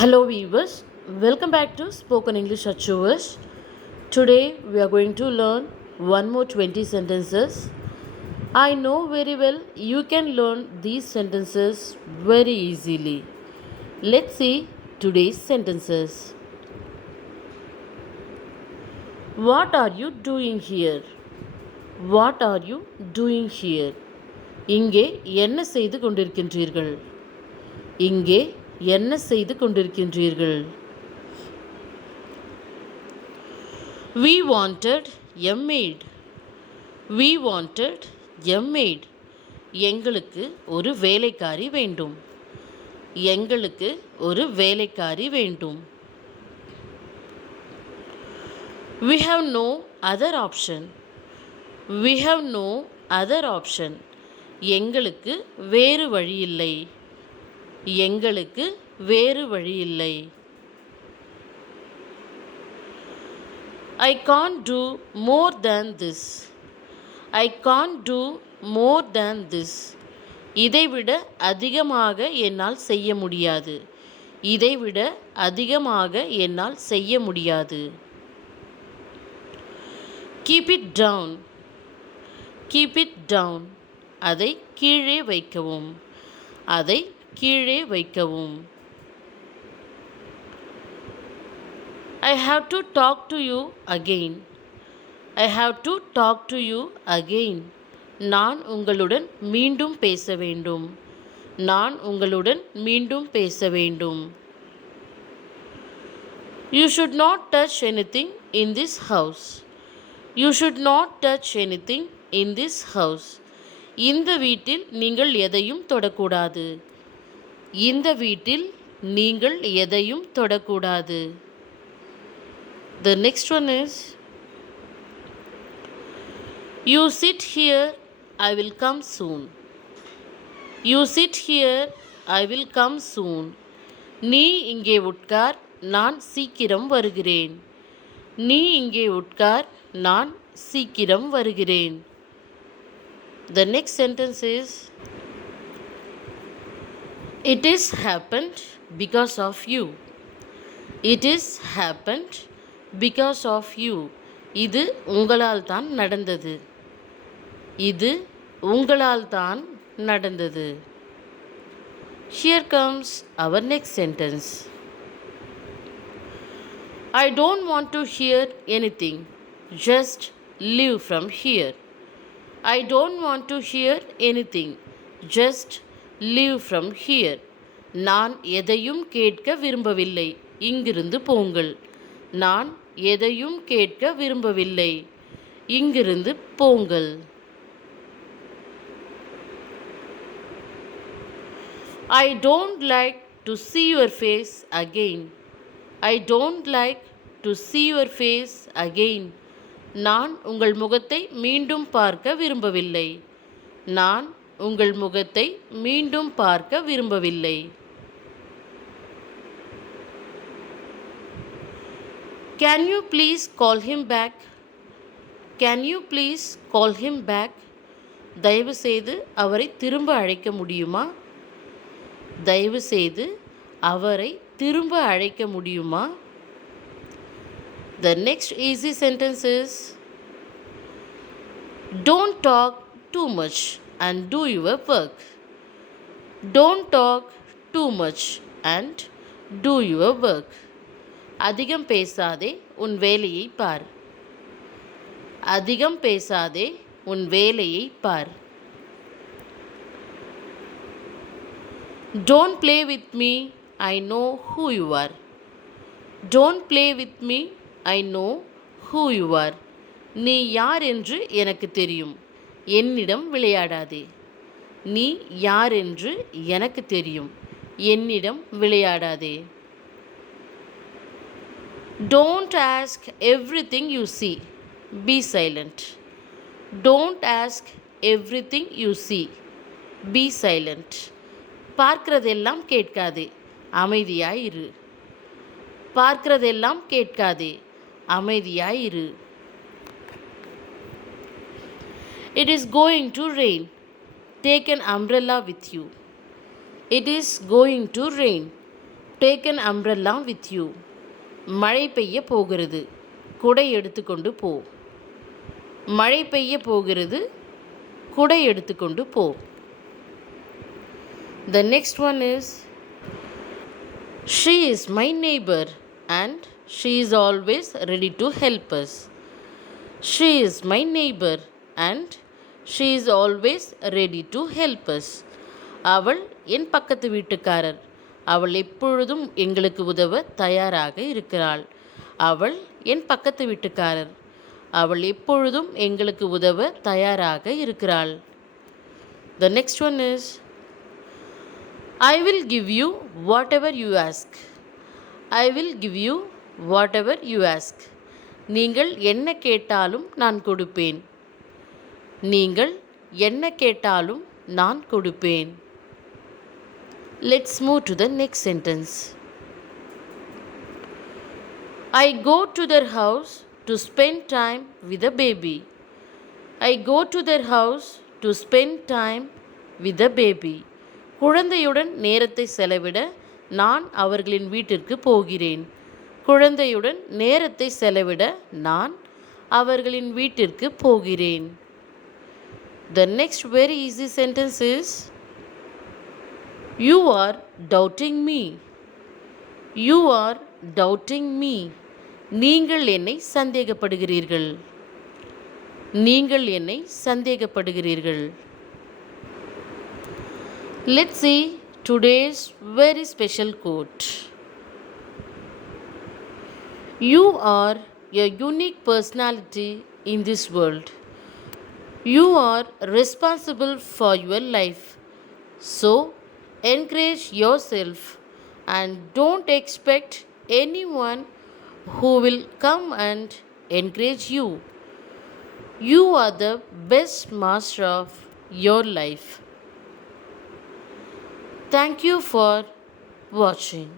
Hello viewers, welcome back to Spoken English Achievers. Today we are going to learn one more 20 sentences. I know very well you can learn these sentences very easily. Let's see today's sentences. What are you doing here? What are you doing here? இங்கே என்ன செய்து கொண்டிருக்கின்றீர்கள்? இங்கே என்ன செய்து கொண்டிருக்கின்றீர்கள்? We wanted a maid. We wanted a maid. எங்களுக்கு ஒரு வேலைக்காரி வேண்டும். எங்களுக்கு ஒரு வேலைக்காரி வேண்டும். We have no other option. We have no other option. எங்களுக்கு வேறு வழியில்லை. எங்களுக்கு வேறு வழியில்லை. I can't do more than this. I can't do more than this. இதைவிட அதிகமாக என்னால் செய்ய முடியாது. இதைவிட அதிகமாக என்னால் செய்ய முடியாது. Keep it down. Keep it down. அதை கீழே வைக்கவும். அதை கீழே வைக்கவும். I have to talk to you again. I have to talk to you again. நான் உங்களுடன் மீண்டும் பேச வேண்டும். நான் உங்களுடன் மீண்டும் பேச வேண்டும். You should not touch anything in this house. You should not touch anything in this house. இந்த வீட்டில் நீங்கள் எதையும் தொடக்கூடாது. இந்த வீட்டில் நீங்கள் எதையும் தொடக்கூடாது. The next one is, you sit here, I will come soon. You sit here, I will come soon. நீ இங்கே உட்கார், நான் சீக்கிரம் வருகிறேன். நீ இங்கே உட்கார், நான் சீக்கிரம் வருகிறேன். The next sentence is, it is happened because of you. It is happened because of you. இது உங்களால் தான் நடந்தது. இது உங்களால் தான் நடந்தது. Here comes our next sentence. I don't want to hear anything. Just leave from here. I don't want to hear anything. Just leave from here. நான் எதையும் கேட்க விரும்பவில்லை. இங்கிருந்து போங்கள். நான் எதையும் கேட்க விரும்பவில்லை. இங்கிருந்து போங்கள். I don't like to see your face again. I don't like to see your face again. நான் உங்கள் முகத்தை மீண்டும் பார்க்க விரும்பவில்லை. நான் உங்கள் முகத்தை மீண்டும் பார்க்க விரும்பவில்லை. Can you please call him back? Can you please call him back? தயவு செய்து அவரை திரும்ப அழைக்க முடியுமா? தயவு செய்து அவரை திரும்ப அழைக்க முடியுமா? The next easy sentence is, don't talk too much and do your work. Don't talk too much and do your work. அதிகம் பேசாதே, உன் வேலையை பார். அதிகம் பேசாதே, உன் வேலையை பார். Don't play with me, I know who you are. Don't play with me, I know who you are. நீ யார் என்று எனக்கு தெரியும். என்னிடம் விளையாடாதே. நீ யார் என்று எனக்கு தெரியும். என்னிடம் விளையாடாதே. Don't ask everything you see. Be silent. Don't ask everything you see. Be silent. பார்க்கிறதெல்லாம் கேட்காதே, அமைதியாய் இரு. பார்க்கிறதெல்லாம் கேட்காதே, அமைதியாய் இரு. It is going to rain. Take an umbrella with you. It is going to rain. Take an umbrella with you. மழை பெய்ய போகிறது, குடை எடுத்துக்கொண்டு போ. மழை பெய்ய போகிறது, குடை எடுத்துக்கொண்டு போ. The next one is, she is my neighbor and she is always ready to help us. She is my neighbor and she is always ready to help us. அவள் என் பக்கத்து வீட்டுக்காரர், அவள் எப்பொழுதும் எங்களுக்கு உதவ தயாராக இருக்கிறாள். அவள் என் பக்கத்து வீட்டுக்காரர், அவள் எப்பொழுதும் எங்களுக்கு உதவ தயாராக இருக்கிறாள். The next one is, I will give you whatever you ask. I will give you whatever you ask. நீங்கள் என்ன கேட்டாலும் நான் கொடுப்பேன். நீங்கள் என்ன கேட்டாலும் நான் கொடுப்பேன். Let's move to the next sentence. I go to their house to spend time with the baby. I go to their house to spend time with the baby. குழந்தையுடன் நேரத்தை செலவிட நான் அவர்களின் வீட்டிற்கு போகிறேன். குழந்தையுடன் நேரத்தை செலவிட நான் அவர்களின் வீட்டிற்கு போகிறேன். The next very easy sentence is, you are doubting me. You are doubting me. நீங்கள் என்னை சந்தேகப்படுகிறீர்கள். நீங்கள் என்னை சந்தேகப்படுகிறீர்கள். Let's see today's very special quote. You are a unique personality in this world. You are responsible for your life. So, encourage yourself and don't expect anyone who will come and encourage you. You are the best master of your life. Thank you for watching.